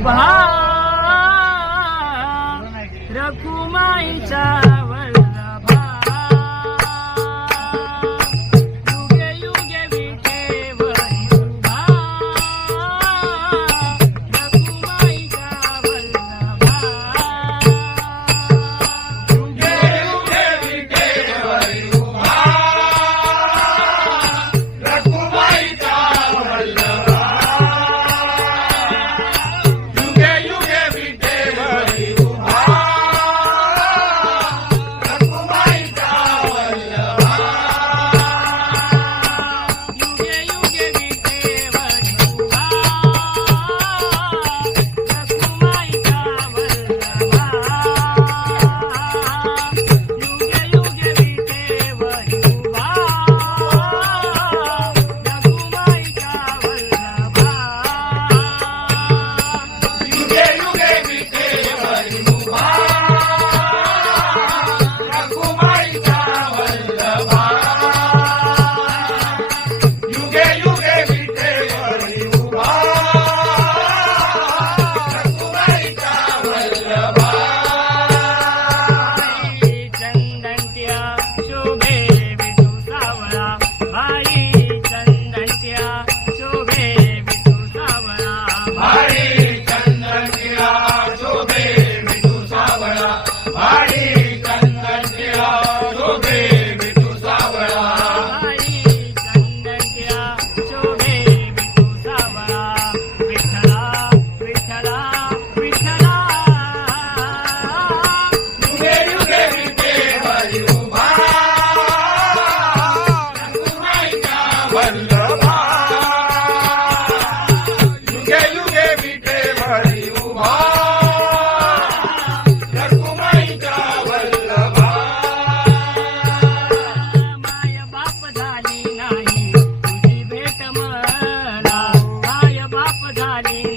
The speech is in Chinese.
你管 money.